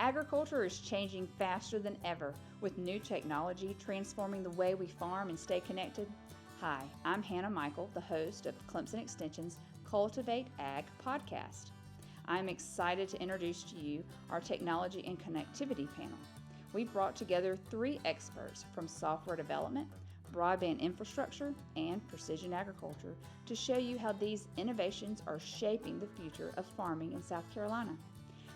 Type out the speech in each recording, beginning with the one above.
Agriculture is changing faster than ever, with new technology transforming the way we farm and stay connected. Hi, I'm Hannah Michael, the host of Clemson Extension's Cultivate Ag podcast. I'm excited to introduce to you our technology and connectivity panel. We brought together 3 experts from software development, broadband infrastructure, and precision agriculture to show you how these innovations are shaping the future of farming in South Carolina.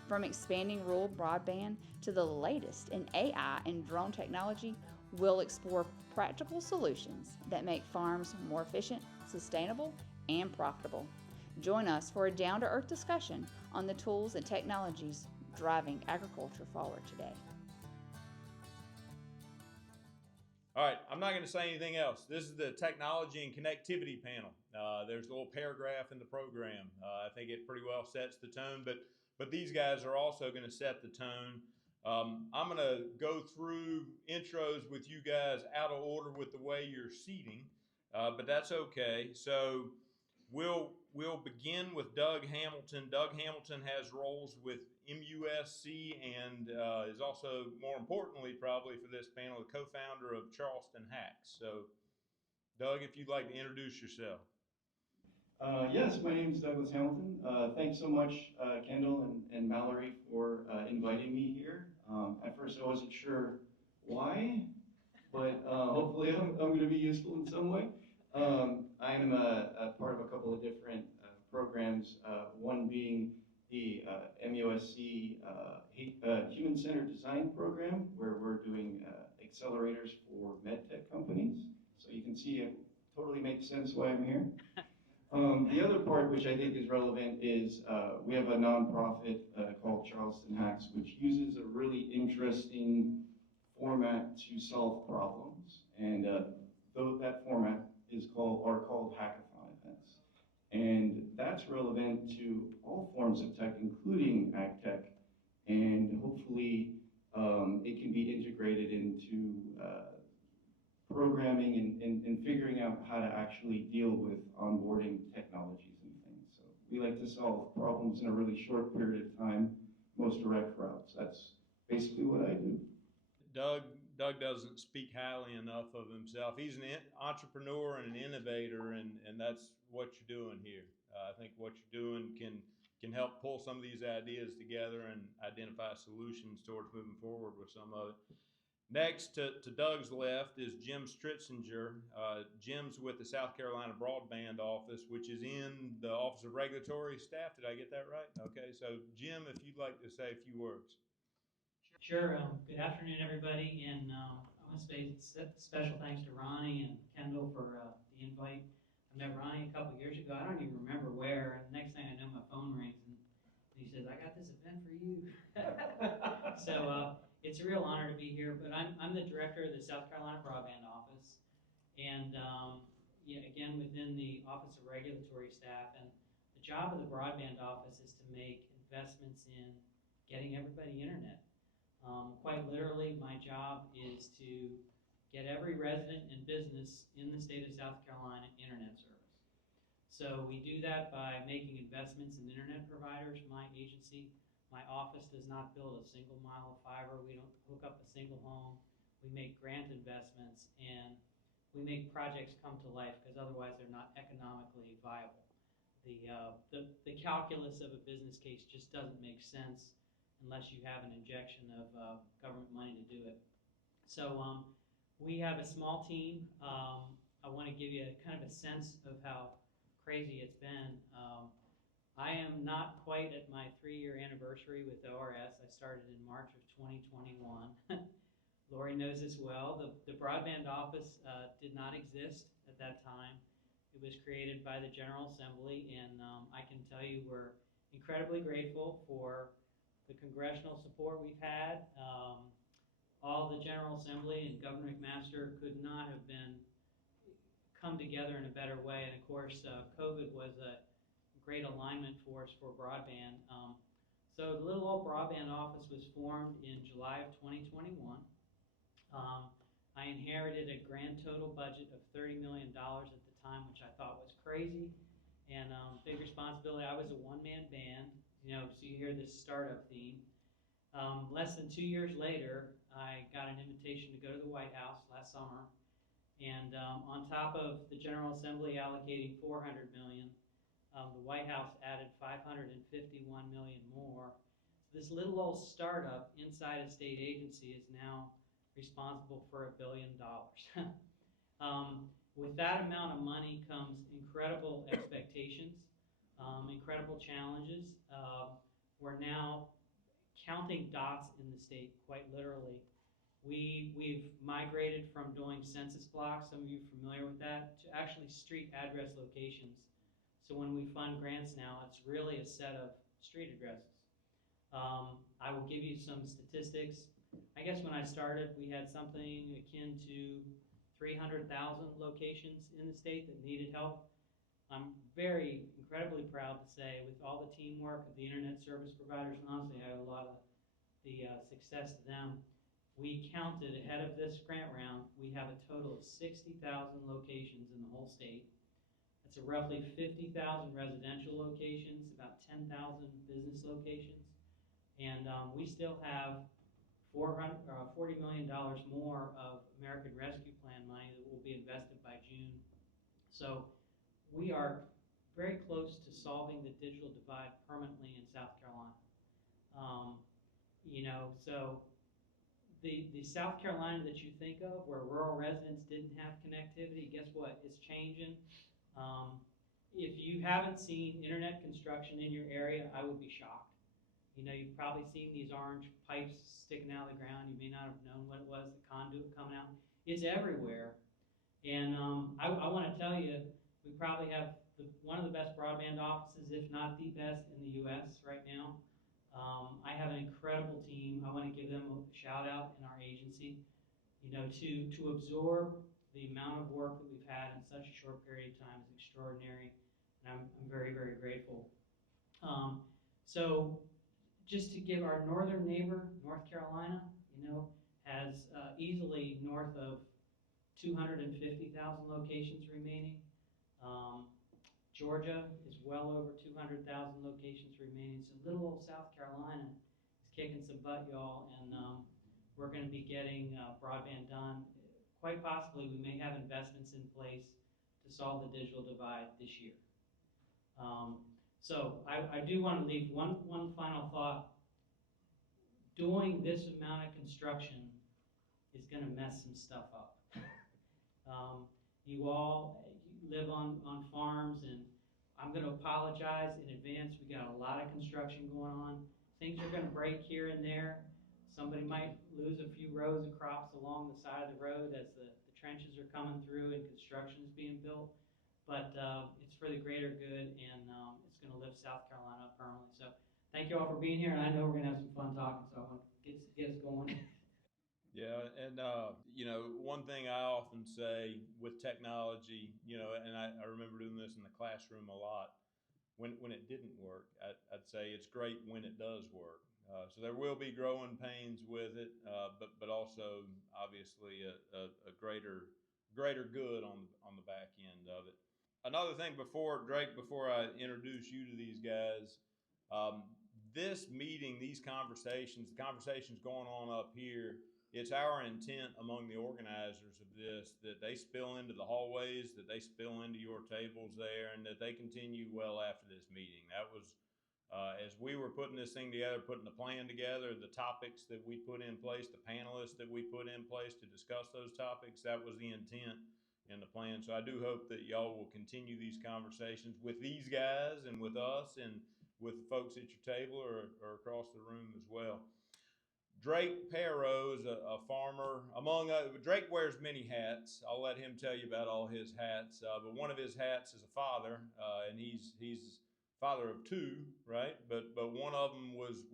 From expanding rural broadband to the latest in AI and drone technology, we'll explore practical solutions that make farms more efficient, sustainable, and profitable. Join us for a down-to-earth discussion on the tools and technologies driving agriculture forward today. All right, I'm not going to say anything else. This is the technology and connectivity panel. There's a little paragraph in the program. I think it pretty well sets the tone, but these guys are also going to set the tone. I'm going to go through intros with you guys out of order with the way you're seating, but that's okay. So we'll begin with Doug Hamilton. Doug Hamilton has roles with MUSC and is also, more importantly probably for this panel, the co-founder of Charleston Hacks. So Doug, if you'd like to introduce yourself. Yes, my name is Douglas Hamilton. Thanks so much, Kendall and Mallory, for inviting me here. At first I wasn't sure why, but hopefully I'm going to be useful in some way. I am a part of a couple of different programs, one being the MUSC Human-Centered Design Program, where we're doing accelerators for medtech companies. So you can see it totally makes sense why I'm here. The other part, which I think is relevant, is we have a nonprofit called Charleston Hacks, which uses a really interesting format to solve problems. And though that format are called hackathon events. And that's relevant to all forms of tech, including ag tech. And hopefully it can be integrated into programming and figuring out how to actually deal with onboarding technologies and things. So we like to solve problems in a really short period of time, most direct routes. That's basically what I do. Doug doesn't speak highly enough of himself. He's an entrepreneur and an innovator, and that's what you're doing here. I think what you're doing can help pull some of these ideas together and identify solutions towards moving forward with some of it. Next to Doug's left is Jim Stritzinger. Jim's with the South Carolina Broadband Office, which is in the Office of Regulatory Staff. Did I get that right? Okay, so Jim, if you'd like to say a few words. Sure. Good afternoon, everybody, and I want to say special thanks to Ronnie and Kendall for the invite. I met Ronnie a couple years ago. I don't even remember where, and the next thing I know, my phone rings, and he says, "I got this event for you." So it's a real honor to be here, but I'm the director of the South Carolina Broadband Office, and again, within the Office of Regulatory Staff, and the job of the Broadband Office is to make investments in getting everybody internet. Quite literally, my job is to get every resident and business in the state of South Carolina internet service. So we do that by making investments in internet providers. My agency, my office does not build a single mile of fiber. We don't hook up a single home. We make grant investments and we make projects come to life because otherwise they're not economically viable. The calculus of a business case just doesn't make sense unless you have an injection of government money to do it. So we have a small team. I want to give you kind of a sense of how crazy it's been. I am not quite at my 3-year anniversary with ORS. I started in March of 2021. Lori knows this well. The broadband office did not exist at that time. It was created by the General Assembly, and I can tell you we're incredibly grateful for the congressional support we've had. All the General Assembly and Governor McMaster could not have come together in a better way. And of course, COVID was a great alignment for us for broadband. So the little old broadband office was formed in July of 2021. I inherited a grand total budget of $30 million at the time, which I thought was crazy and big responsibility. I was a one-man band. So you hear this startup theme. Less than 2 years later, I got an invitation to go to the White House last summer, and on top of the General Assembly allocating $400 million, the White House added $551 million more. So this little old startup inside a state agency is now responsible for $1 billion. With that amount of money comes incredible expectations, incredible challenges. We're now counting dots in the state, quite literally. We've migrated from doing census blocks, some of you are familiar with that, to actually street address locations. So when we fund grants now, it's really a set of street addresses. I will give you some statistics. I guess when I started, we had something akin to 300,000 locations in the state that needed help. I'm incredibly proud to say, with all the teamwork of the internet service providers, and honestly, I owe a lot of the success to them. We counted ahead of this grant round, we have a total of 60,000 locations in the whole state. That's roughly 50,000 residential locations, about 10,000 business locations. And we still have $40 million more of American Rescue Plan money that will be invested by June. So we are very close to solving the digital divide permanently in South Carolina. So the South Carolina that you think of, where rural residents didn't have connectivity, guess what? It's changing. If you haven't seen internet construction in your area, I would be shocked. You've probably seen these orange pipes sticking out of the ground. You may not have known what it was, the conduit coming out. It's everywhere. And I want to tell you, we probably have one of the best broadband offices, if not the best in the U.S. right now. I have an incredible team. I want to give them a shout out in our agency, to absorb the amount of work that we've had in such a short period of time is extraordinary. And I'm very, very grateful. So just to give our northern neighbor, North Carolina, has easily north of 250,000 locations remaining. Georgia is well over 200,000 locations remaining. So little old South Carolina is kicking some butt, y'all, and we're going to be getting broadband done. Quite possibly, we may have investments in place to solve the digital divide this year. So I do want to leave one final thought. Doing this amount of construction is going to mess some stuff up. You all live on farms, and I'm going to apologize in advance. We got a lot of construction going on. Things are going to break here and there. Somebody might lose a few rows of crops along the side of the road as the trenches are coming through and construction is being built. But it's for the greater good, and it's going to lift South Carolina up permanently. So thank you all for being here, and I know we're going to have some fun talking, so I want to get us going. Yeah, and one thing I often say with technology, and I remember doing this in the classroom a lot. When it didn't work, I'd say it's great when it does work. So there will be growing pains with it, but also obviously a greater good on the back end of it. Another thing before I introduce you to these guys, this meeting, these conversations, the conversations going on up here, it's our intent among the organizers of this that they spill into the hallways, that they spill into your tables there, and that they continue well after this meeting. That was, as we were putting this thing together, putting the plan together, the topics that we put in place, the panelists that we put in place to discuss those topics, that was the intent in the plan. So I do hope that y'all will continue these conversations with these guys and with us and with the folks at your table or across the room as well. Drake Perot is a farmer. Drake wears many hats. I'll let him tell you about all his hats. But one of his hats is a father, and he's father of two, right? But one of them was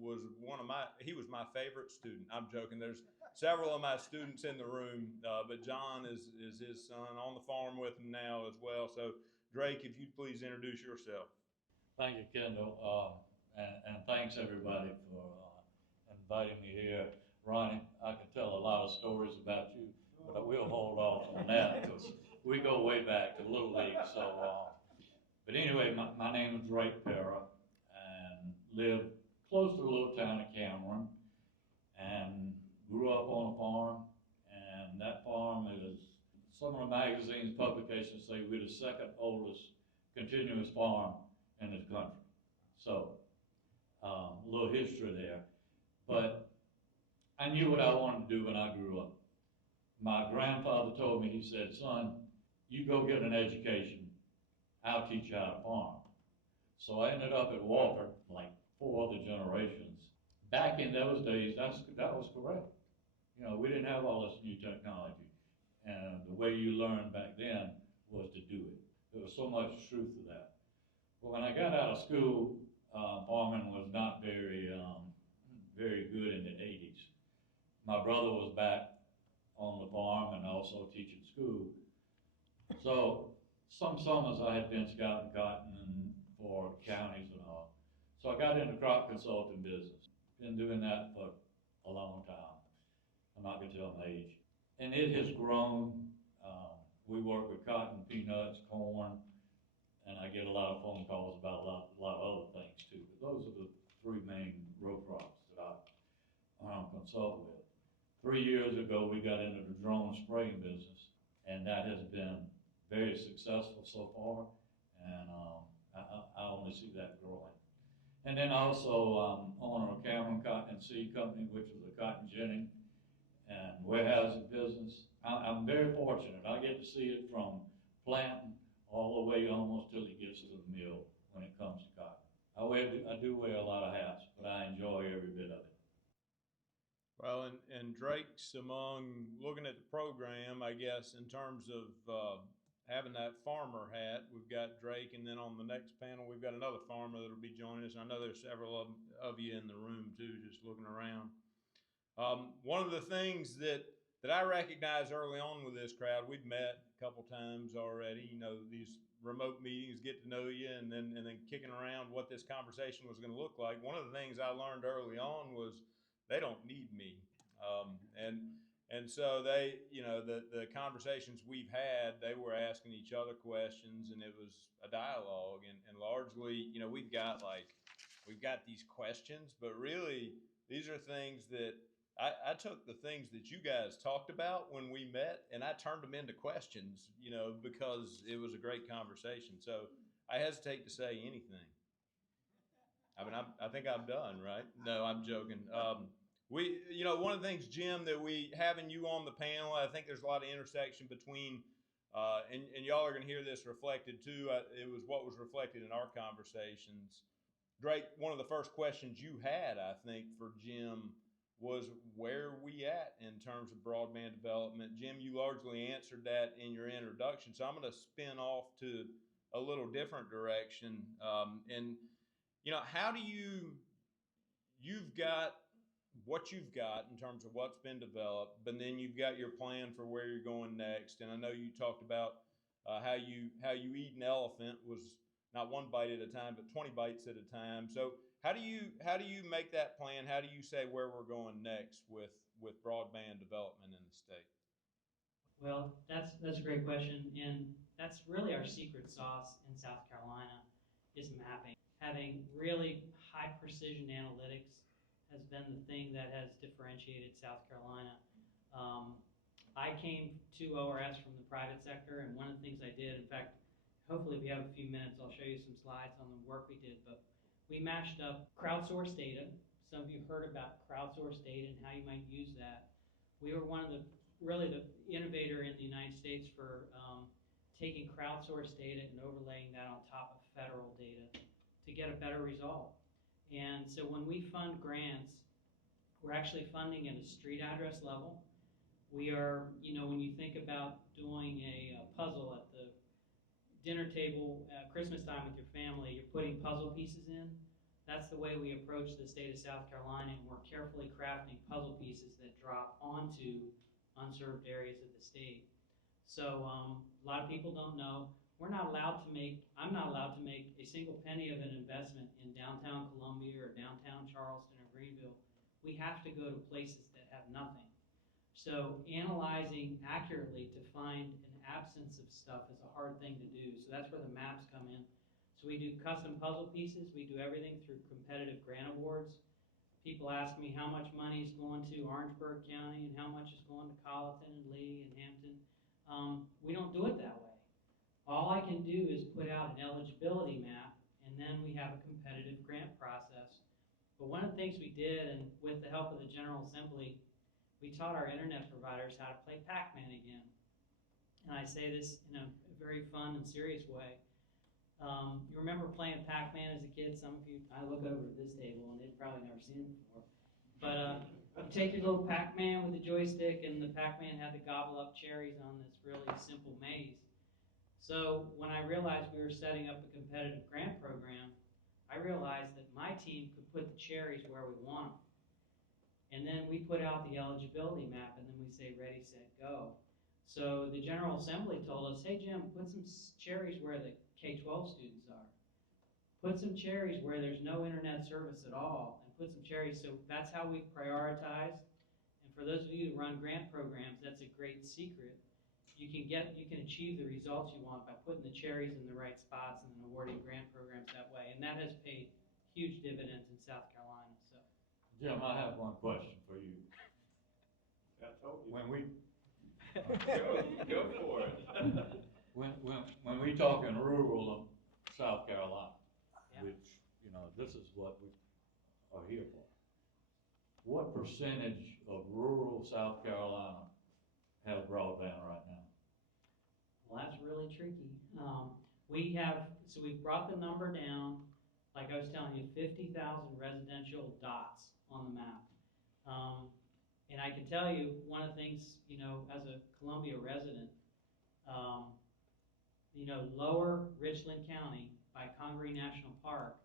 he was my favorite student. I'm joking. There's several of my students in the room, but John is his son on the farm with him now as well. So Drake, if you'd please introduce yourself. Thank you, Kendall, and thanks everybody for inviting me here. Ronnie, I could tell a lot of stories about you, but we'll hold off on that because we go way back to Little League. So, but anyway, my name is Drake Perot and live close to the little town of Cameron. and grew up on a farm, and that farm is, some of the magazines, publications say we're the second oldest continuous farm in this country. So, a little history there. But I knew what I wanted to do when I grew up. My grandfather told me, he said, son, you go get an education, I'll teach you how to farm. So I ended up at Walker, like 4 other generations. Back in those days, that was correct. You know, we didn't have all this new technology. And the way you learned back then was to do it. There was so much truth to that. But when I got out of school, farming was not very good in the 80s. My brother was back on the farm and also teaching school. So some summers I had been scouting cotton for counties and all. So I got into crop consulting business. Been doing that for a long time. I'm not gonna tell my age. And it has grown. We work with cotton, peanuts, corn, and I get a lot of phone calls about a lot of other things too. But those are the 3 main row crops that I consult with. 3 years ago, we got into the drone spraying business, and that has been very successful so far, and I only see that growing. And then also, owner of Cameron Cotton and Seed Company, which is a cotton ginning and warehousing business. I'm very fortunate. I get to see it from planting all the way almost till it gets to the mill when it comes to cotton. I do wear a lot of hats, but I enjoy every bit of it. Well, and Drake's among, looking at the program, I guess, in terms of having that farmer hat. We've got Drake, and then on the next panel, we've got another farmer that'll be joining us. I know there's several of you in the room too, just looking around. One of the things that I recognized early on with this crowd, we'd met a couple times already, you know, these remote meetings, get to know you, and then kicking around what this conversation was going to look like. One of the things I learned early on was they don't need me. And so they, you know, the conversations we've had, they were asking each other questions, and it was a dialogue, and largely, you know, we've got these questions, but really these are things that I took the things that you guys talked about when we met, and I turned them into questions, you know, because it was a great conversation. So I hesitate to say anything. I mean, I think I'm done, right? No, I'm joking. You know, one of the things, Jim, that we having you on the panel, I think there's a lot of intersection between, and y'all are going to hear this reflected too. It was what was reflected in our conversations. Drake, one of the first questions you had, I think, for Jim was where are we at in terms of broadband development. Jim, you largely answered that in your introduction, so I'm going to spin off to a little different direction. And, you know, how do you've got what you've got in terms of what's been developed, but then you've got your plan for where you're going next. And I know you talked about how you eat an elephant was not 1 bite at a time, but 20 bites at a time. So how do you make that plan? How do you say where we're going next with broadband development in the state? Well, that's a great question, and that's really our secret sauce in South Carolina is mapping. Having really high precision analytics has been the thing that has differentiated South Carolina. I came to ORS from the private sector, and one of the things I did, in fact, hopefully we have a few minutes, I'll show you some slides on the work we did, but we mashed up crowdsourced data. Some of you heard about crowdsourced data and how you might use that. We were one of the innovator in the United States for taking crowdsourced data and overlaying that on top of federal data to get a better result. And so when we fund grants, we're actually funding at a street address level. We are, you know, when you think about doing a puzzle at the dinner table at Christmas time with your family, you're putting puzzle pieces in. That's the way we approach the state of South Carolina, and we're carefully crafting puzzle pieces that drop onto unserved areas of the state. So a lot of people don't know, I'm not allowed to make a single penny of an investment in downtown Columbia or downtown Charleston or Greenville. We have to go to places that have nothing. So analyzing accurately to find an absence of stuff is a hard thing to do. So that's where the maps come in. So we do custom puzzle pieces. We do everything through competitive grant awards. people ask me how much money is going to Orangeburg County and how much is going to Colleton and Lee and Hampton. We don't do it that way. All I can do is put out an eligibility map, and then we have a competitive grant process. But one of the things we did, and with the help of the General Assembly, we taught our internet providers how to play Pac-Man again. And I say this in a very fun and serious way. You remember playing Pac-Man as a kid? Some of you, I look over at this table and they've probably never seen it before. But you take your little Pac-Man with the joystick, and the Pac-Man had to gobble up cherries on this really simple maze. So when I realized we were setting up a competitive grant program, I realized that my team could put the cherries where we want them. And then we put out the eligibility map, and then we say ready, set, go. So the General Assembly told us, hey Jim, put some cherries where the K-12 students are. Put some cherries where there's no internet service at all, and put some cherries. So that's how we prioritized. And for those of you who run grant programs, that's a great secret. You can achieve the results you want by putting the cherries in the right spots and then awarding grant programs that way. And that has paid huge dividends in South Carolina. So, Jim, I have one question for you. I told you. When we Go for it. when we talk in rural South Carolina, yeah. which, you know, this is what we are here for. What percentage of rural South Carolina have broadband right now? Well, that's really tricky. We've brought the number down, like I was telling you, 50,000 residential dots on the map. And I can tell you, one of the things, you know, as a Columbia resident, you know, lower Richland County by Congaree National Park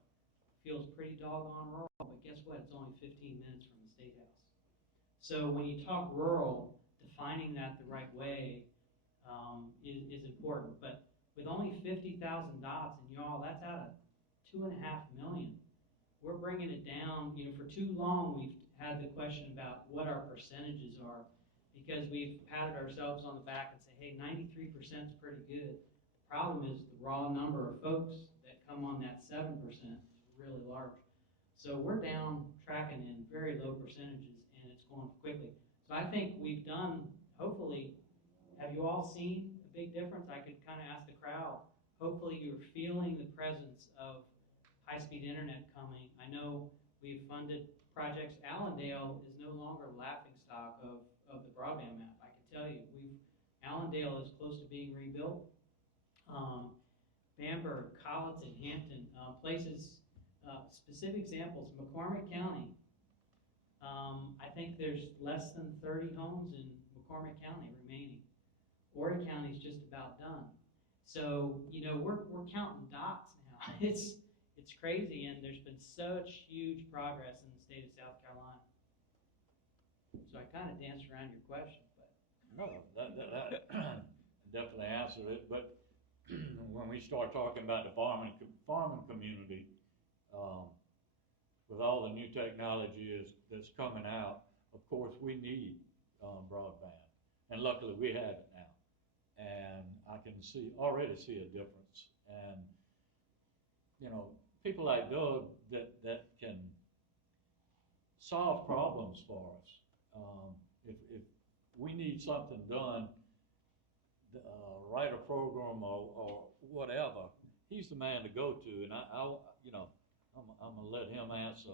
feels pretty doggone rural, but guess what? It's only 15 minutes from the State House. So when you talk rural, defining that the right way is important. But with only 50,000 dots, and y'all, that's out of 2.5 million. We're bringing it down. You know, for too long we've had the question about what our percentages are, because we've patted ourselves on the back and say, hey, 93% is pretty good. The problem is the raw number of folks that come on that 7% is really large. So we're down tracking in very low percentages, and it's going quickly. So I think we've done, hopefully, have you all seen a big difference? I could kind of ask the crowd. Hopefully you're feeling the presence of high-speed internet coming. I know we've funded projects. Allendale is no longer a laughingstock of the broadband map. I can tell you, Allendale is close to being rebuilt. Bamberg, Colleton, Hampton, places, specific examples, McCormick County. I think there's less than 30 homes in McCormick County remaining. Horry County is just about done. So, you know, we're counting dots now. It's crazy, and there's been such huge progress in the state of South Carolina. So I kind of danced around your question, but. No, that definitely answered it. But when we start talking about the farming community, with all the new technology that's coming out, of course we need broadband, and luckily we have it now, and I can already see a difference. And you know, people like Doug that can solve problems for us. If we need something done, write a program or whatever, he's the man to go to. And I you know, I'm gonna let him answer,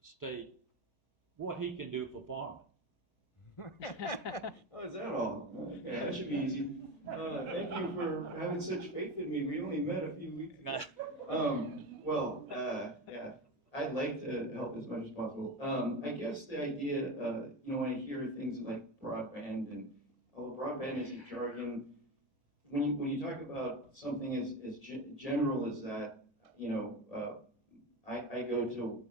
state what he can do for farming. Oh, is that all? Yeah, that should be easy. Thank you for having such faith in me. We only met a few weeks ago. Yeah, I'd like to help as much as possible. I guess the idea, you know, when I hear things like broadband, and although broadband isn't jargon, when you talk about something as general as that, you know, I go to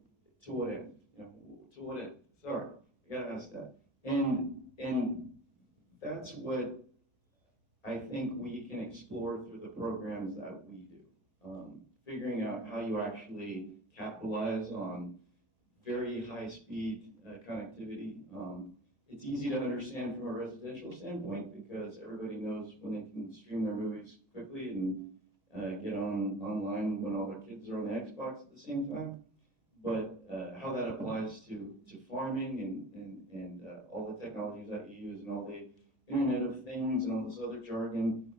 what end? You know, to what end? Sorry, I gotta ask that. And that's what I think we can explore through the programs that we do. Figuring out how you actually capitalize on very high-speed connectivity. It's easy to understand from a residential standpoint because everybody knows when they can stream their movies quickly and get online when all their kids are on the Xbox at the same time. but how that applies to farming and all the technologies that you use and all the Internet of Things and all this other jargon,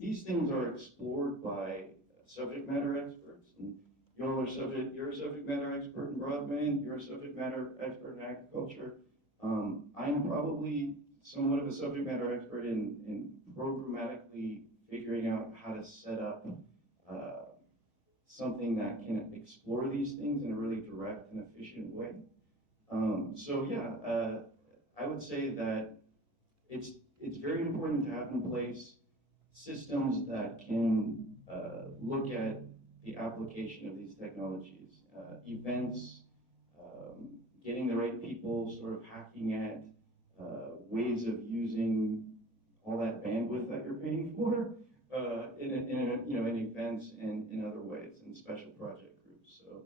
these things are explored by subject matter experts. And you're a subject matter expert in broadband, you're a subject matter expert in agriculture. I'm probably somewhat of a subject matter expert in programmatically figuring out how to set up something that can explore these things in a really direct and efficient way. So yeah, I would say that it's very important to have in place systems that can look at the application of these technologies, events, getting the right people sort of hacking at ways of using all that bandwidth that you're paying for in events and in other ways, in special project groups. So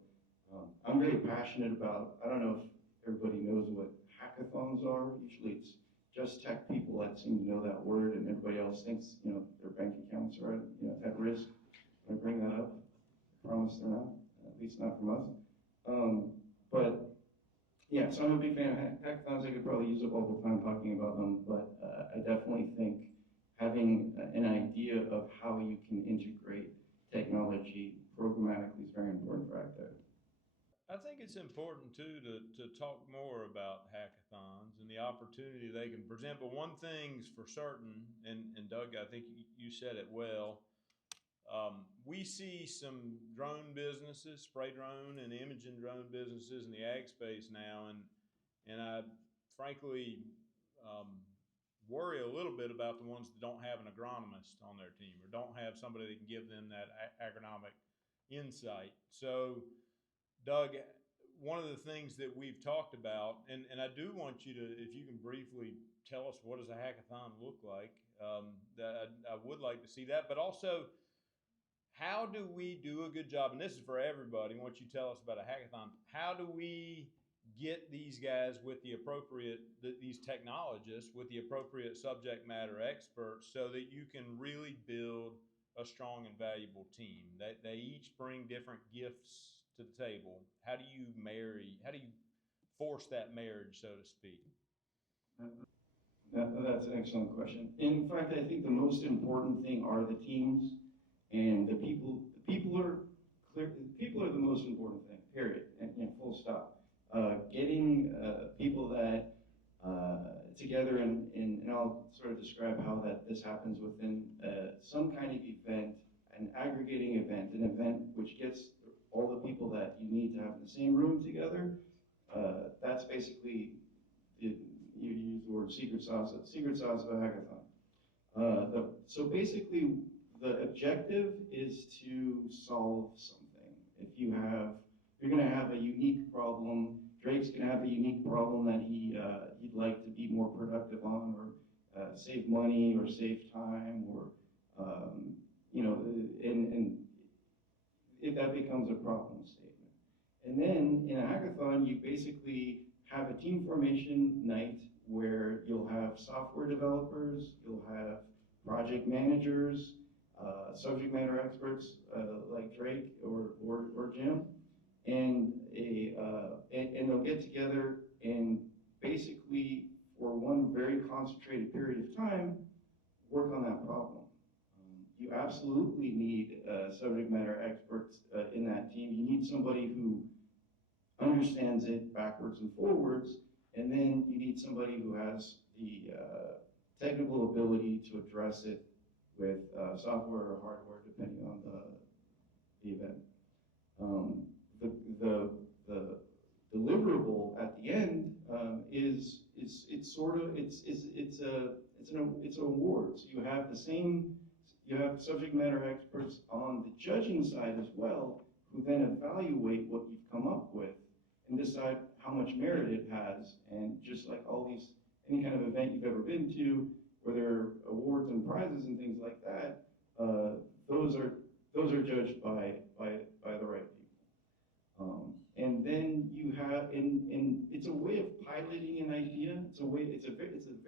I'm very passionate about, I don't know if everybody knows what hackathons are. Usually it's just tech people that seem to know that word, and everybody else thinks, their bank accounts are at risk. I bring that up. I promise they're not, at least not from us. But yeah, so I'm a big fan of hackathons. I could probably use up all the time talking about them, but I definitely think having an idea of how you can integrate technology programmatically is very important for AgTech. I think it's important too to talk more about hackathons and the opportunity they can present. But one thing's for certain, and Doug, I think you said it well. We see some drone businesses, spray drone and imaging drone businesses in the ag space now, and I frankly worry a little bit about the ones that don't have an agronomist on their team or don't have somebody that can give them that agronomic insight. So, Doug, one of the things that we've talked about, and I do want you to, if you can briefly tell us what does a hackathon look like, that I would like to see that, but also, how do we do a good job, and this is for everybody, once you tell us about a hackathon, how do we get these guys with the appropriate, these technologists with the appropriate subject matter experts so that you can really build a strong and valuable team? They each bring different gifts to the table. How do you force that marriage, so to speak? That's an excellent question. In fact, I think the most important thing are the teams and the people. People are the most important thing, period, and full stop. Getting people that together, and I'll sort of describe how this happens within some kind of event, an aggregating event, an event which gets all the people that you need to have in the same room together. That's basically, you use the word secret sauce of a hackathon. So basically, the objective is to solve something. If you're going to have a unique problem. Drake's going to have a unique problem that he'd like to be more productive on, or save money, or save time, or and if that becomes a problem statement. And then in a hackathon, you basically have a team formation night where you'll have software developers, you'll have project managers, subject matter experts like Drake or Jim, and they'll get together and basically for one very concentrated period of time work on that problem. You absolutely need subject matter experts in that team. You need somebody who understands it backwards and forwards, and then you need somebody who has the technical ability to address it with software or hardware, depending on the event. The deliverable at the end is it's an award. So you have subject matter experts on the judging side as well, who then evaluate what you've come up with and decide how much merit it has. And just like any kind of event you've ever been to, where there are awards and prizes and things like that, those are judged by the right people. And then you have, and it's a way of piloting an idea. It's a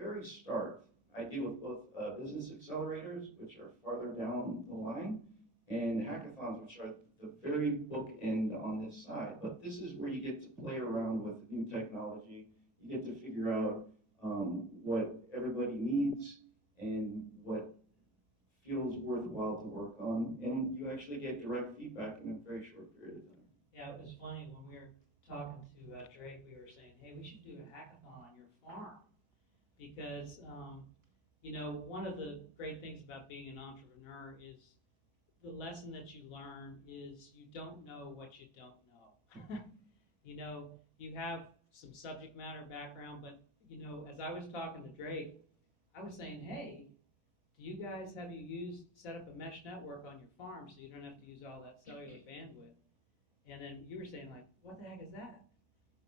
very start. I deal with both business accelerators, which are farther down the line, and hackathons, which are the very bookend on this side. But this is where you get to play around with new technology. You get to figure out what everybody needs and what feels worthwhile to work on, and you actually get direct feedback in a very short period of time. Yeah, it was funny when we were talking to Drake, we were saying, hey, we should do a hackathon on your farm. Because, one of the great things about being an entrepreneur is the lesson that you learn is you don't know what you don't know. You have some subject matter background, but, as I was talking to Drake, I was saying, hey, do you guys, have you set up a mesh network on your farm so you don't have to use all that cellular bandwidth? And then you were saying, like, what the heck is that?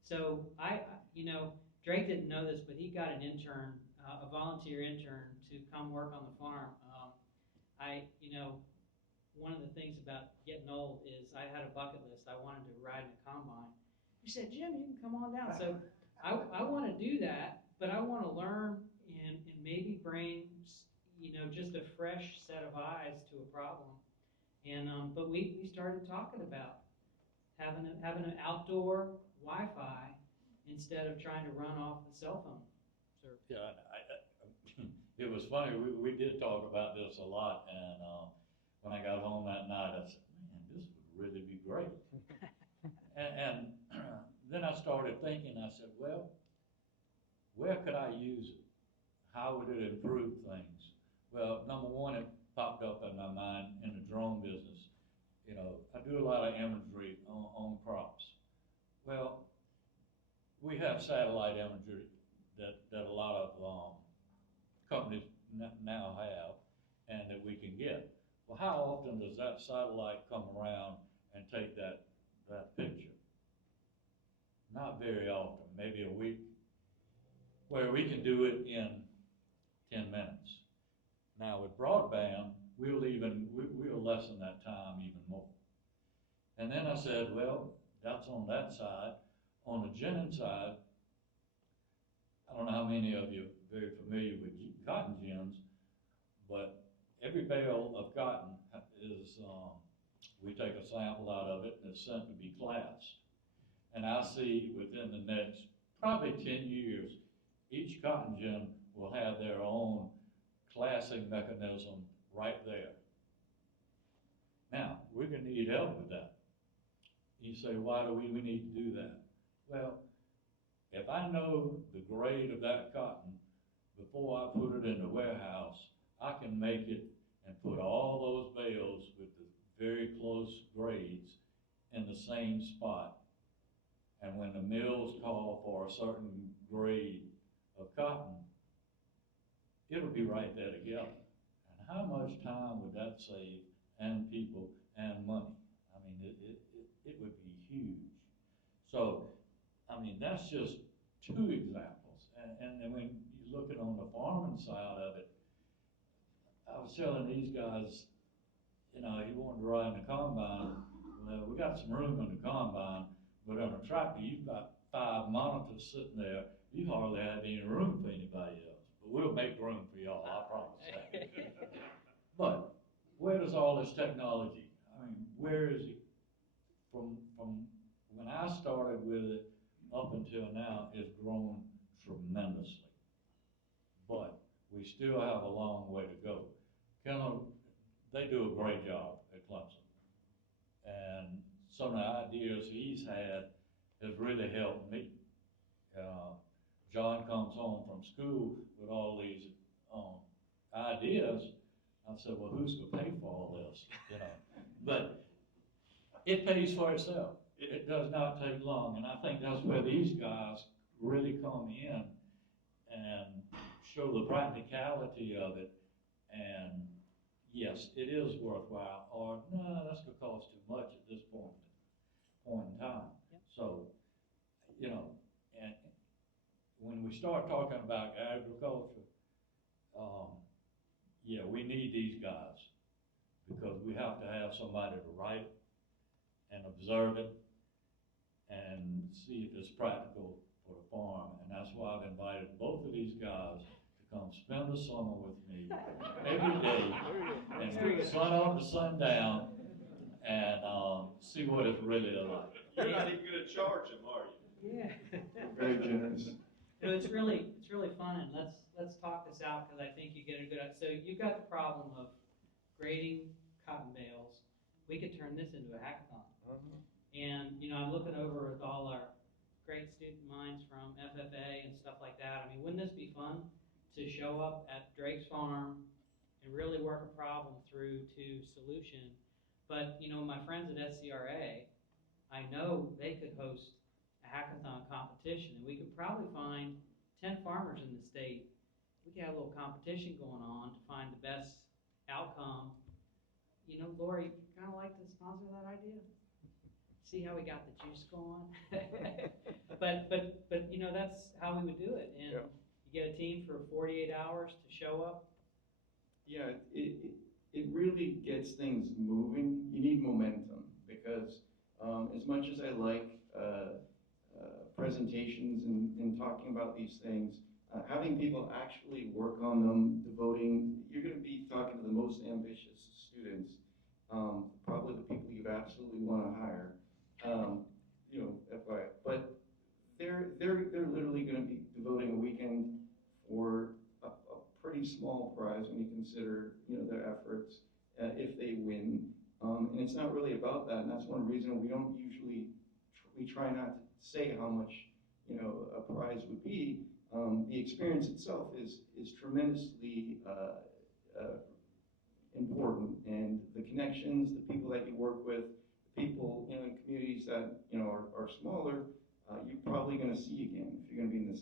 So Drake didn't know this, but he got an intern, a volunteer intern, to come work on the farm. One of the things about getting old is I had a bucket list. I wanted to ride in a combine. He said, Jim, you can come on down. So I want to do that, but I want to learn and maybe bring, just a fresh set of eyes to a problem. And but we started talking about having an outdoor Wi-Fi instead of trying to run off the cell phone service. Yeah, it was funny. We did talk about this a lot, and when I got home that night, I said, "Man, this would really be great." and then I started thinking. I said, "Well, where could I use it? How would it improve things?" Well, number one, it popped up in my mind in the drone business. I do a lot of imagery on crops. Well, we have satellite imagery that a lot of companies now have and that we can get. Well, how often does that satellite come around and take that picture? Not very often, maybe a week, where we can do it in 10 minutes. Now with broadband, we'll lessen that time even more. And then I said, well, that's on that side. On the ginning side, I don't know how many of you are very familiar with cotton gins, but every bale of cotton is, we take a sample out of it and it's sent to be classed. And I see within the next probably 10 years, each cotton gin will have their own classing mechanism right there. Now, we're going to need help with that. You say, why do we need to do that? Well, if I know the grade of that cotton before I put it in the warehouse, I can make it and put all those bales with the very close grades in the same spot. And when the mills call for a certain grade of cotton, it'll be right there together. And how much time would that save, and people, and money? I mean, it would be huge. So, I mean, that's just two examples. And when you're looking on the farming side of it, I was telling these guys, he wanted to ride in the combine. Well, we got some room in the combine, but on a tractor, you've got 5 monitors sitting there. You hardly have any room for anybody else. But we'll make room for y'all, I promise that. But where does all this technology, where is it from when I started with it up until now, it's grown tremendously. But we still have a long way to go. Kendall, they do a great job at Clemson. And some of the ideas he's had has really helped me. John comes home from school with all these ideas. I said, well, who's going to pay for all this? But it pays for itself. It does not take long. And I think that's where these guys really come in and show the practicality of it. And yes, it is worthwhile. Or no, that's going to cost too much at this point in time. Yep. So, and when we start talking about agriculture, we need these guys because we have to have somebody to write it and observe it and see if it's practical for the farm. And that's why I've invited both of these guys to come spend the summer with me every day and sun up to sundown and see what it's really like. You're not even gonna charge them, are you? Yeah. Very generous. It's really fun, and let's talk this out, because I think you get a good, so you've got the problem of grading cotton bales. We could turn this into a hackathon. And, I'm looking over with all our great student minds from FFA and stuff like that. I mean, wouldn't this be fun to show up at Drake's Farm and really work a problem through to solution? But, my friends at SCRA, I know they could host a hackathon competition, and we could probably find 10 farmers in the state. We could have a little competition going on to find the best outcome. Lori, kind of like to sponsor that idea? See how we got the juice going? but that's how we would do it. And you get a team for 48 hours to show up. Yeah, it really gets things moving. You need momentum, because as much as I like presentations and talking about these things, having people actually work on them, you're going to be talking to the most ambitious students, probably the people you absolutely want to hire, FYI. But they're literally going to be devoting a weekend for a pretty small prize when you consider, their efforts, if they win. And it's not really about that, and that's one reason we don't usually, we try not to say how much, a prize would be. The experience itself is tremendously important, and the connections, the people that you work with, the people, in communities that, are smaller, you're probably going to see again. If you're going to be in the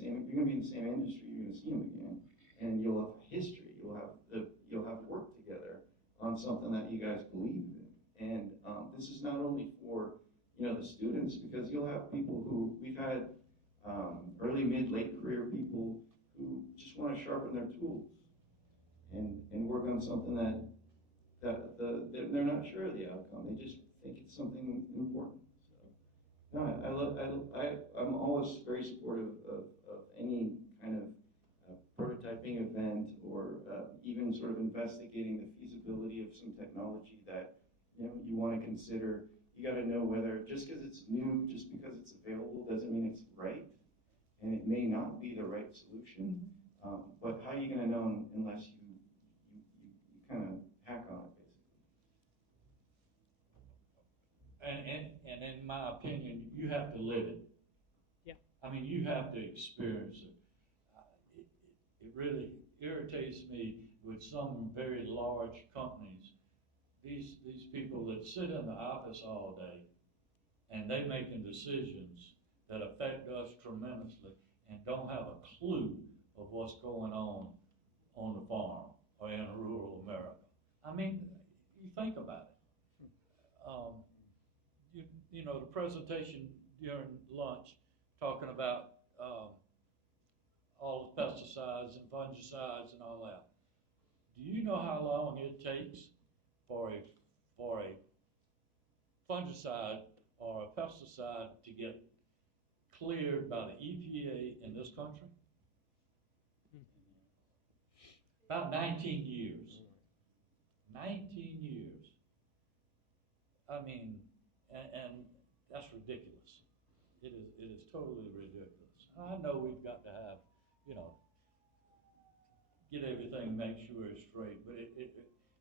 same industry, you're going to see them again, and you'll have history. You'll have work together on something that you guys believe in. And this is not only for, the students, because you'll have people who we've had early, mid, late career people who just want to sharpen their tools and work on something that they're not sure of the outcome. They just think it's something important. So, no, I'm always very supportive of any kind of prototyping event, or even sort of investigating the feasibility of some technology that you want to consider. You got to know whether, just because it's new, just because it's available, doesn't mean it's right, and it may not be the right solution. But how are you going to know unless you kind of hack on it, basically? And in my opinion, you have to live it. Yeah. I mean, you have to experience it. It really irritates me with some very large companies. These people that sit in the office all day, and they making decisions that affect us tremendously, and don't have a clue of what's going on the farm or in rural America. I mean, you think about it. The presentation during lunch talking about all the pesticides and fungicides and all that. Do you know how long it takes for a fungicide or a pesticide to get cleared by the EPA in this country? About 19 years. 19 years. I mean, and that's ridiculous. It is totally ridiculous. I know we've got to have, get everything, make sure it's straight, but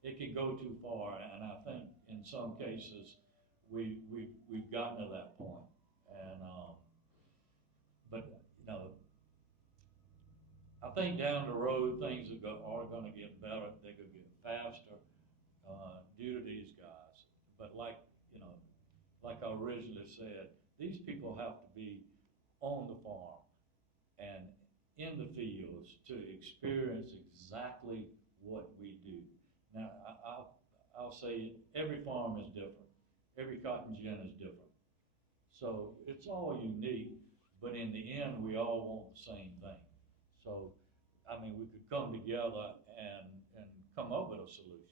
it can go too far, and I think in some cases we've gotten to that point. And but I think down the road things are going to get better. They're going to get faster due to these guys. But like I originally said, these people have to be on the farm and in the fields to experience exactly what we do. Now, I'll say every farm is different. Every cotton gin is different. So it's all unique, but in the end, we all want the same thing. So, I mean, we could come together and come up with a solution.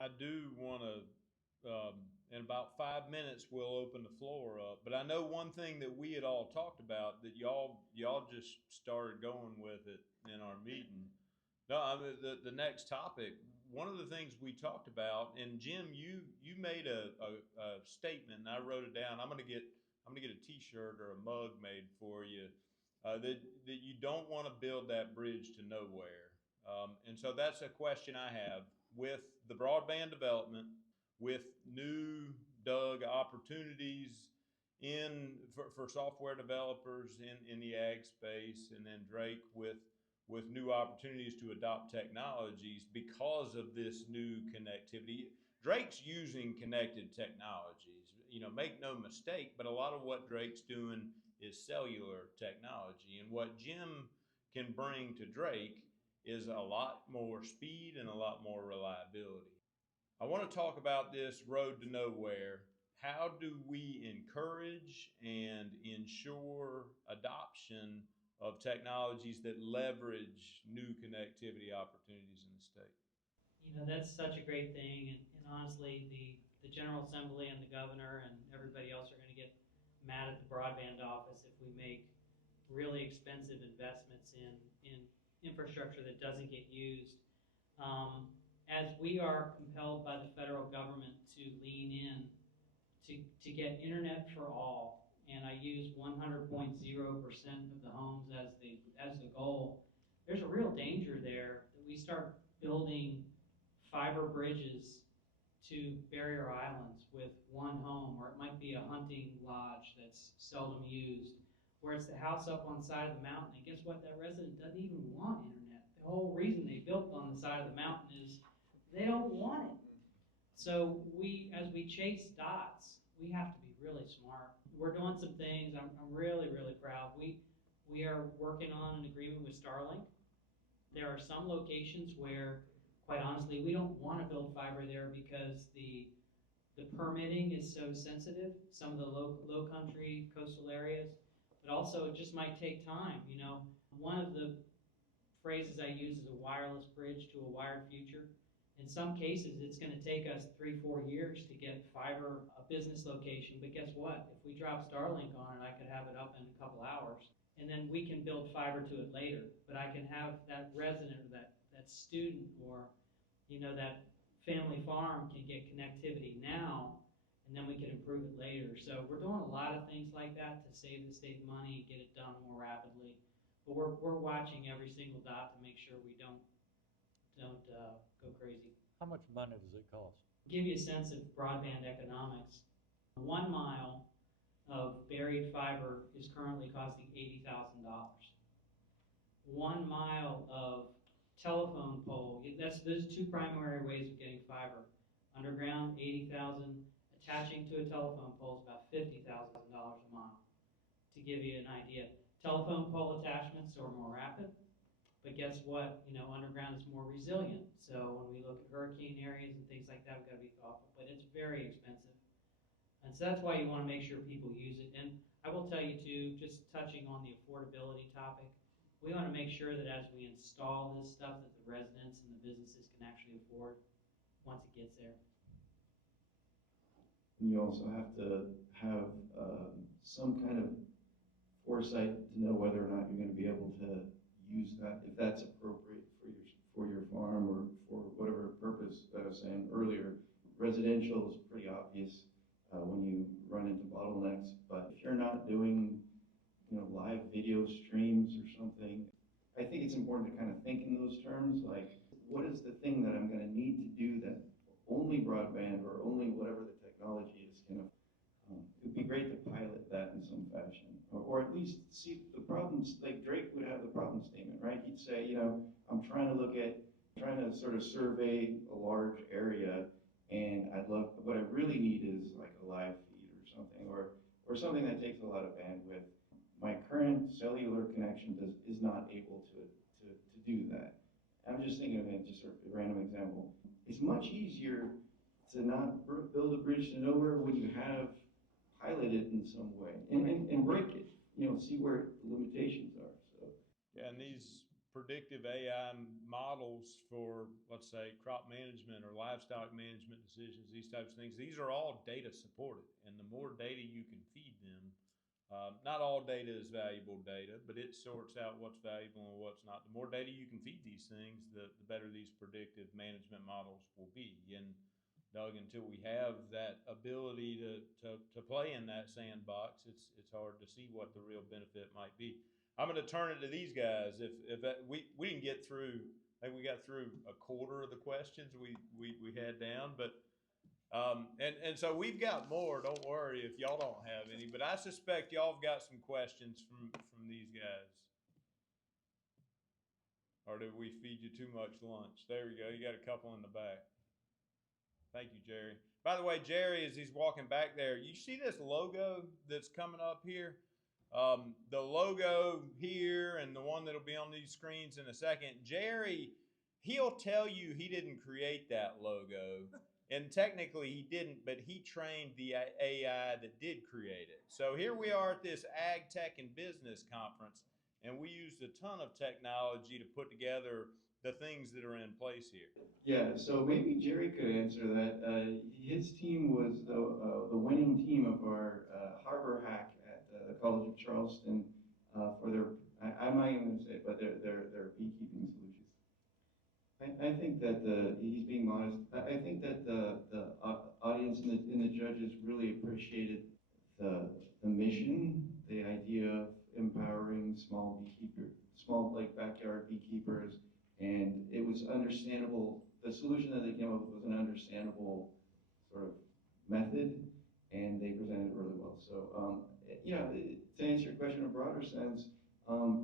I do want to, in about 5 minutes, we'll open the floor up. But I know one thing that we had all talked about that y'all just started going with it in our meeting. No, I mean, the next topic one of the things we talked about, and Jim, you made a statement, and I wrote it down. I'm gonna get a T-shirt or a mug made for you. That you don't want to build that bridge to nowhere, and so that's a question I have with the broadband development, with new opportunities for software developers in the ag space, and then Drake with new opportunities to adopt technologies because of this new connectivity. Drake's using connected technologies, make no mistake, but a lot of what Drake's doing is cellular technology. And what Jim can bring to Drake is a lot more speed and a lot more reliability. I want to talk about this road to nowhere. How do we encourage and ensure adoption of technologies that leverage new connectivity opportunities in the state? That's such a great thing, and honestly, the General Assembly and the governor and everybody else are going to get mad at the broadband office if we make really expensive investments in infrastructure that doesn't get used. As we are compelled by the federal government to lean in to get internet for all, and I use 100.0% of the homes as the goal, there's a real danger there that we start building fiber bridges to barrier islands with one home, or it might be a hunting lodge that's seldom used, where it's the house up on the side of the mountain, and guess what? That resident doesn't even want internet. The whole reason they built on the side of the mountain is they don't want it. So as we chase dots, we have to be really smart. We're doing some things. I'm really, really proud. We are working on an agreement with Starlink. There are some locations where, quite honestly, we don't want to build fiber there because the permitting is so sensitive. Some of the low country coastal areas, but also it just might take time. One of the phrases I use is a wireless bridge to a wired future. In some cases, it's going to take us 3-4 years to get fiber a business location. But guess what? If we drop Starlink on it, I could have it up in a couple hours. And then we can build fiber to it later. But I can have that resident or that student or, that family farm can get connectivity now, and then we can improve it later. So we're doing a lot of things like that to save the state money and get it done more rapidly. But we're watching every single dot to make sure we don't go crazy. How much money does it cost? Give you a sense of broadband economics. 1 mile of buried fiber is currently costing $80,000. 1 mile of telephone pole, those are two primary ways of getting fiber. Underground, $80,000. Attaching to a telephone pole is about $50,000 a mile, to give you an idea. Telephone pole attachments are more rapid. But guess what? Underground is more resilient. So when we look at hurricane areas and things like that, we've got to be thoughtful. But it's very expensive. And so that's why you want to make sure people use it. And I will tell you too, just touching on the affordability topic, we want to make sure that as we install this stuff that the residents and the businesses can actually afford once it gets there. And you also have to have some kind of foresight to know whether or not you're going to be able to use that, if that's appropriate for your farm or for whatever purpose that I was saying earlier. Residential is pretty obvious when you run into bottlenecks, but if you're not doing live video streams or something, I think it's important to kind of think in those terms, like what is the thing that I'm going to need to do that only broadband or only whatever the technology is can it'd be great to pilot that in some fashion, or at least see the problems. Like Drake would have the problem statement, right? He'd say, I'm trying to sort of survey a large area, and what I really need is like a live feed or something, or something that takes a lot of bandwidth. My current cellular connection is not able to do that. I'm just thinking of it, just sort of a random example. It's much easier to not build a bridge to nowhere when you have pilot it in some way and break it, see where the limitations are. So yeah, and these predictive AI models for, let's say, crop management or livestock management decisions, these types of things, these are all data supported, and the more data you can feed them, Not all data is valuable data, but it sorts out what's valuable and what's not. The more data you can feed these things, the better these predictive management models will be. And Doug, until we have that ability to play in that sandbox, it's hard to see what the real benefit might be. I'm going to turn it to these guys. If we didn't get through, I think we got through a quarter of the questions we had down, but and so we've got more. Don't worry if y'all don't have any, but I suspect y'all have got some questions from these guys. Or did we feed you too much lunch? There we go. You got a couple in the back. Thank you, Jerry. By the way, Jerry, as he's walking back there, you see this logo that's coming up here? The logo here and the one that'll be on these screens in a second. Jerry, he'll tell you he didn't create that logo. And technically he didn't, but he trained the AI that did create it. So here we are at this Ag, Tech, and Business conference, and we used a ton of technology to put together the things that are in place here. Yeah, so maybe Jerry could answer that. His team was the winning team of our harbor hack at the College of Charleston for their, I'm not even going to say it, but their beekeeping solutions. I think that he's being modest. I think that the audience and the judges really appreciated the mission, the idea of empowering small like backyard beekeepers, and it was understandable. The solution that they came up with was an understandable sort of method, and they presented it really well. So, to answer your question in a broader sense,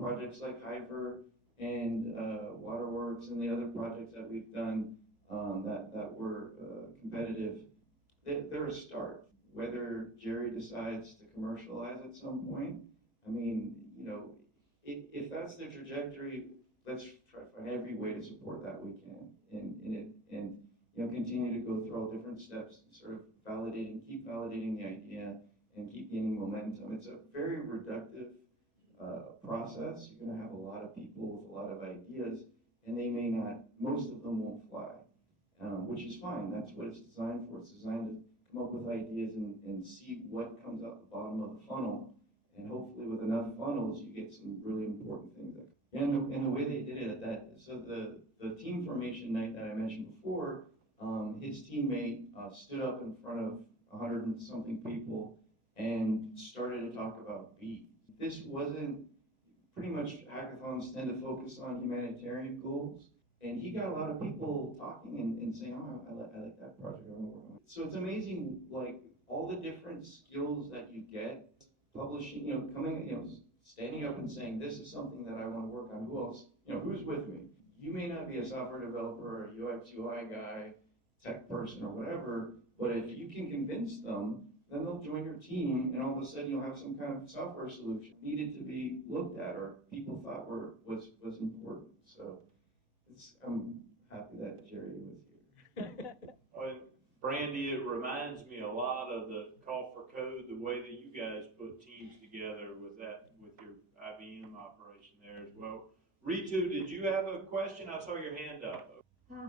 projects like Hyver and Waterworks and the other projects that we've done that were competitive, they're a start. Whether Jerry decides to commercialize at some point, I mean, if that's the trajectory, let's try to find every way to support that we can, and continue to go through all different steps, sort of keep validating the idea, and keep gaining momentum. It's a very reductive process. You're going to have a lot of people with a lot of ideas, and they may not, most of them won't fly, which is fine. That's what it's designed for. It's designed to come up with ideas and see what comes out the bottom of the funnel, and hopefully with enough funnels, you get some really important things. And the way they did it at that, so the team formation night that I mentioned before, his teammate stood up in front of 100 and something people and started to talk about bees. This wasn't, pretty much hackathons tend to focus on humanitarian goals, and he got a lot of people talking and saying, oh, I like that project, I want to work on it. So it's amazing, like, all the different skills that you get, publishing, standing up and saying, this is something that I want to work on. Who else, who's with me? You may not be a software developer or a UX, UI guy, tech person or whatever, but if you can convince them, then they'll join your team, and all of a sudden you'll have some kind of software solution needed to be looked at or people thought was important. So I'm happy that Jerry was here. Brandy, it reminds me a lot of the call for code, the way that you guys put teams together with your IBM operation there as well. Ritu, did you have a question? I saw your hand up.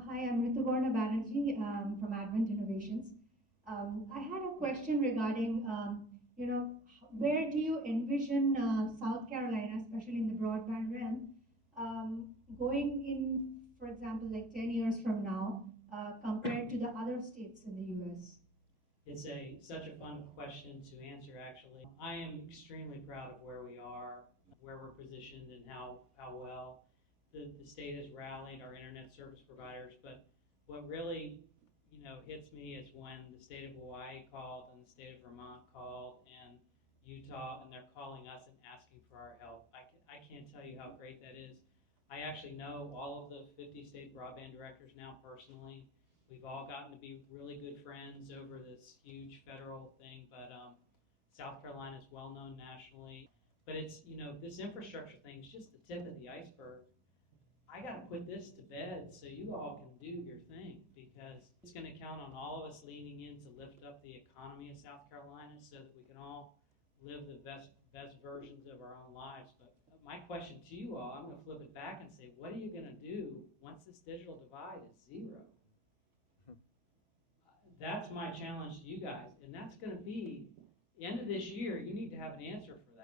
Hi, I'm Rituparna Banerjee from Advent Innovations. I had a question regarding, where do you envision South Carolina, especially in the broadband realm, going in, for example, like 10 years from now, compared to the other states in the U.S.? It's such a fun question to answer, actually. I am extremely proud of where we are, where we're positioned, and how well the state has rallied our internet service providers. But what really hits me is when the state of Hawaii called and the state of Vermont called and Utah, and they're calling us and asking for our help. I can't tell you how great that is. I actually know all of the 50 state broadband directors now personally. We've all gotten to be really good friends over this huge federal thing, but South Carolina is well known nationally. But it's, this infrastructure thing is just the tip of the iceberg. I got to put this to bed so you all can do your thing, because it's going to count on all of us leaning in to lift up the economy of South Carolina so that we can all live the best versions of our own lives. But my question to you all, I'm going to flip it back and say, what are you going to do once this digital divide is zero? That's my challenge to you guys, and that's going to be, the end of this year, you need to have an answer for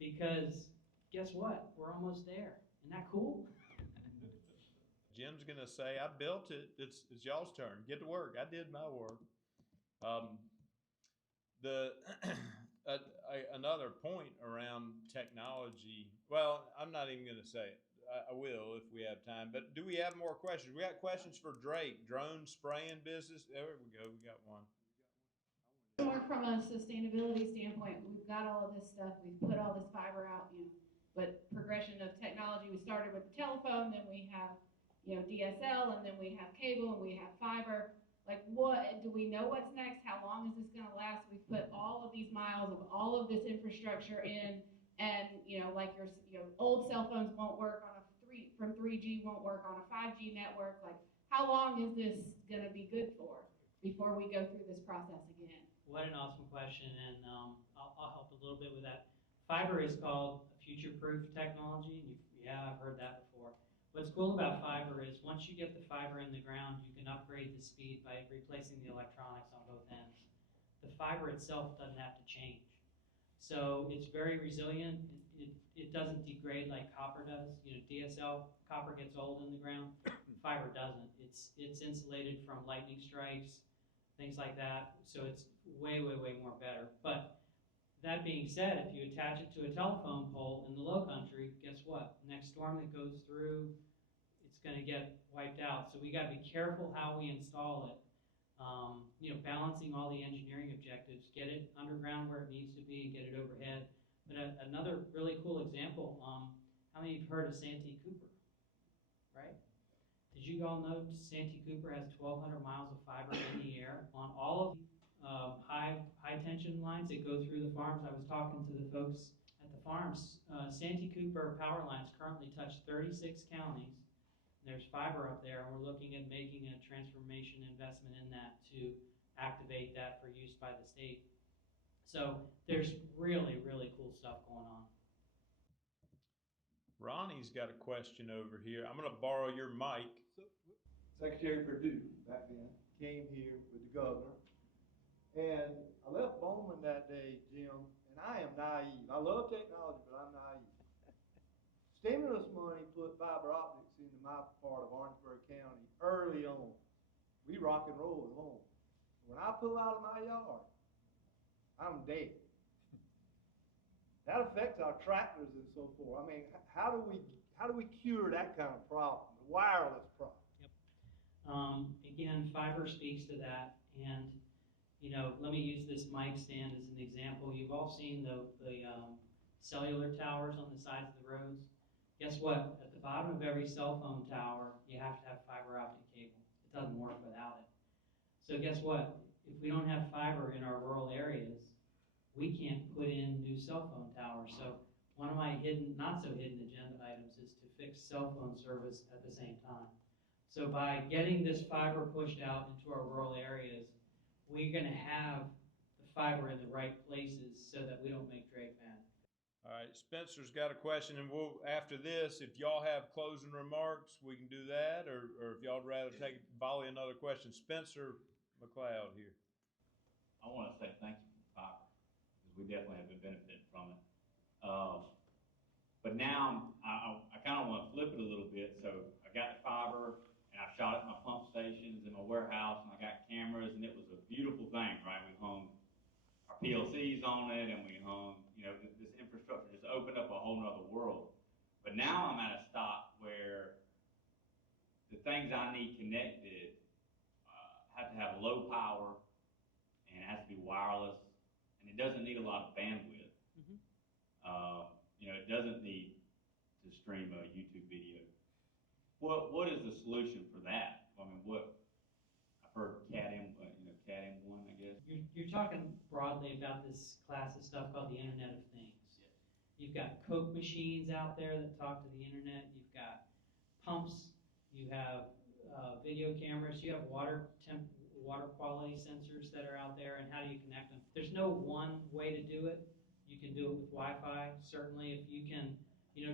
because guess what? We're almost there. Isn't that cool? Jim's gonna say, I built it. It's y'all's turn. Get to work. I did my work. Another point around technology. Well, I'm not even gonna say it. I will if we have time. But do we have more questions? We got questions for Drake. Drone spraying business. There we go. We got one. More from a sustainability standpoint, we've got all of this stuff, we've put all this fiber out, but progression of technology, we started with the telephone, then we have, DSL, and then we have cable, and we have fiber. Like, what, do we know what's next? How long is this gonna last? We've put all of these miles of all of this infrastructure in, and, like old cell phones won't work on from 3G won't work on a 5G network. Like, how long is this gonna be good for before we go through this process again? What an awesome question, and I'll help a little bit with that. Fiber is called a future-proof technology, and I've heard that before. What's cool about fiber is once you get the fiber in the ground, you can upgrade the speed by replacing the electronics on both ends. The fiber itself doesn't have to change. So it's very resilient. It doesn't degrade like copper does. DSL, copper gets old in the ground. Fiber doesn't. It's insulated from lightning strikes, things like that. So it's way, way, way more better. But that being said, if you attach it to a telephone pole in the low country, guess what? Next storm that goes through, it's going to get wiped out. So we got to be careful how we install it. Balancing all the engineering objectives, get it underground where it needs to be, and get it overhead. But another really cool example, how many of you have heard of Santee Cooper, right? Did you all know Santee Cooper has 1,200 miles of fiber in the air on all of high tension lines that go through the farms? I was talking to the folks at the farms. Santee Cooper power lines currently touch 36 counties. There's fiber up there, and we're looking at making a transformation investment in that to activate that for use by the state. So there's really, really cool stuff going on. Ronnie's got a question over here. I'm going to borrow your mic. Secretary Perdue back then came here with the governor, and I left Bowman that day, Jim, and I am naive. I love technology, but I'm naive. Stimulus money put fiber optics into my part of Orangeburg County early on. We rock and roll at home. When I pull out of my yard, I'm dead. That affects our tractors and so forth. I mean, how do we cure that kind of problem, the wireless problem? Yep. Again, fiber speaks to that, and let me use this mic stand as an example. You've all seen the cellular towers on the sides of the roads. Guess what? At the bottom of every cell phone tower, you have to have fiber optic cable. It doesn't work without it. So guess what? If we don't have fiber in our rural areas, we can't put in new cell phone towers. So one of my not so hidden agenda items is to fix cell phone service at the same time. So by getting this fiber pushed out into our rural areas, we're going to have the fiber in the right places so that we don't make Drake mad. All right, Spencer's got a question, and after this, if y'all have closing remarks, we can do that, or if y'all would rather volley another question. Spencer McLeod here. I want to say thank you for fiber, because we definitely have been benefiting from it. But now I kind of want to flip it a little bit. So I got the fiber, and I shot at my pump stations in my warehouse, and I got cameras, and it was a beautiful thing, right? We hung our PLCs on it, and we hung, this infrastructure just opened up a whole nother world. But now I'm at a stop where the things I need connected have to have low power, and it has to be wireless, and it doesn't need a lot of bandwidth. Mm-hmm. It doesn't need to stream a YouTube video. What is the solution for that? I mean, I've heard CAT-M1, I guess. You're talking broadly about this class of stuff called the Internet of Things. You've got Coke machines out there that talk to the internet. You've got pumps. You have video cameras. You have water quality sensors that are out there. And how do you connect them? There's no one way to do it. You can do it with Wi-Fi. Certainly, if you can,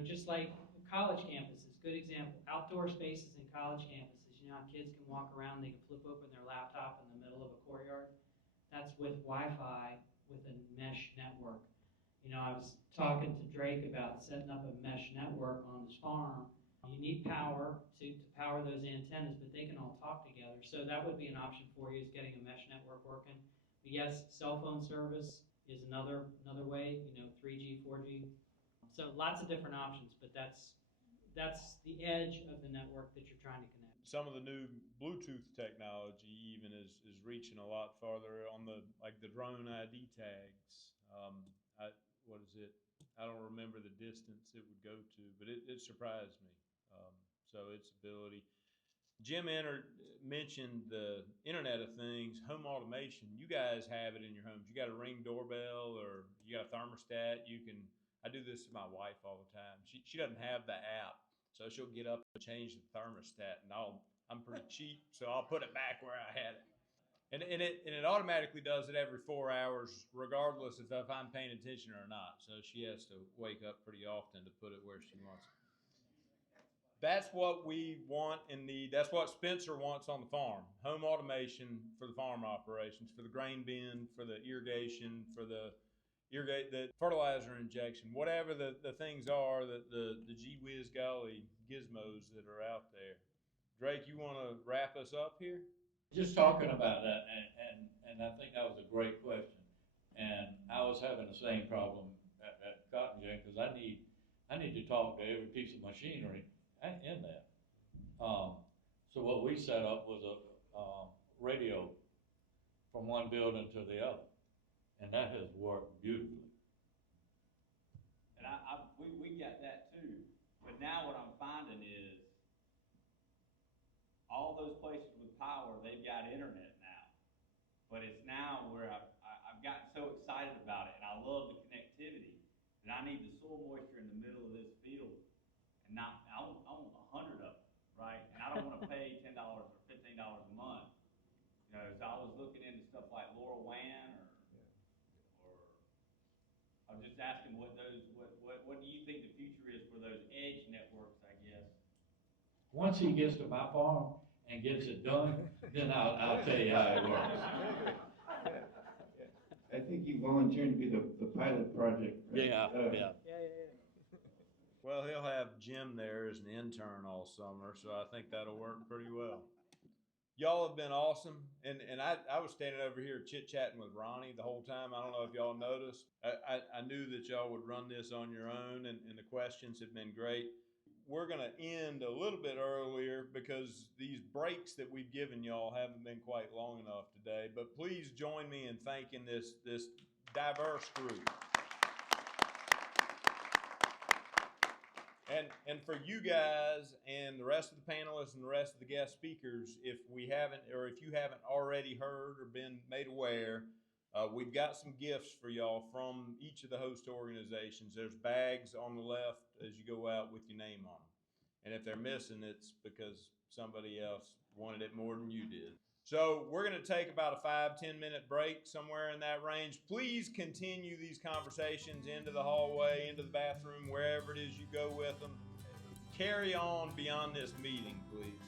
just like college campuses. Good example. Outdoor spaces in college campuses. How kids can walk around. They can flip open their laptop in the middle of a courtyard. That's with Wi-Fi with a mesh network. I was talking to Drake about setting up a mesh network on his farm. You need power to power those antennas, but they can all talk together. So that would be an option for you, is getting a mesh network working. But yes, cell phone service is another way, 3G, 4G. So lots of different options, but that's the edge of the network that you're trying to connect. Some of the new Bluetooth technology even is reaching a lot farther on the drone ID tags. What is it? I don't remember the distance it would go to, but it surprised me. So its ability. Jim mentioned the Internet of Things, home automation. You guys have it in your homes. You got a Ring doorbell or you got a thermostat. I do this to my wife all the time. She doesn't have the app, so she'll get up and change the thermostat, and I'm pretty cheap, so I'll put it back where I had it. And it automatically does it every 4 hours, regardless if I'm paying attention or not. So she has to wake up pretty often to put it where she wants it. That's what we want and need. That's what Spencer wants on the farm. Home automation for the farm operations, for the grain bin, for the irrigation, for the fertilizer injection, whatever the things are, the gee whiz golly gizmos that are out there. Drake, you want to wrap us up here? Just talking about that, and I think that was a great question. And I was having the same problem at Cotton Gin, because I need to talk to every piece of machinery in there. So what we set up was a radio from one building to the other, and that has worked beautifully. And we got that too, but now what I'm finding is all those places with power, they've got internet now. But it's now where I've gotten so excited about it, and I love the connectivity, that I need the soil moisture in the middle of this field. And I want 100 of them, right? And I don't want to pay $10 or $15 a month. So I was looking into stuff like LoRaWAN or I was just asking what do you think the future is for those edge networks, I guess? Once he gets to my farm and gets it done, then I'll tell you how it works. I think you volunteered to be the pilot project. Right? Yeah. Well, he'll have Jim there as an intern all summer, so I think that'll work pretty well. Y'all have been awesome, and I was standing over here chit-chatting with Ronnie the whole time. I don't know if y'all noticed. I knew that y'all would run this on your own, and the questions have been great. We're going to end a little bit earlier because these breaks that we've given y'all haven't been quite long enough today, but please join me in thanking this diverse group. And for you guys and the rest of the panelists and the rest of the guest speakers, if you haven't already heard or been made aware, we've got some gifts for y'all from each of the host organizations. There's bags on the left as you go out with your name on them. And if they're missing, it's because somebody else wanted it more than you did. So we're going to take about a 5-10 minute break, somewhere in that range. Please continue these conversations into the hallway, into the bathroom, wherever it is you go with them. Carry on beyond this meeting, please.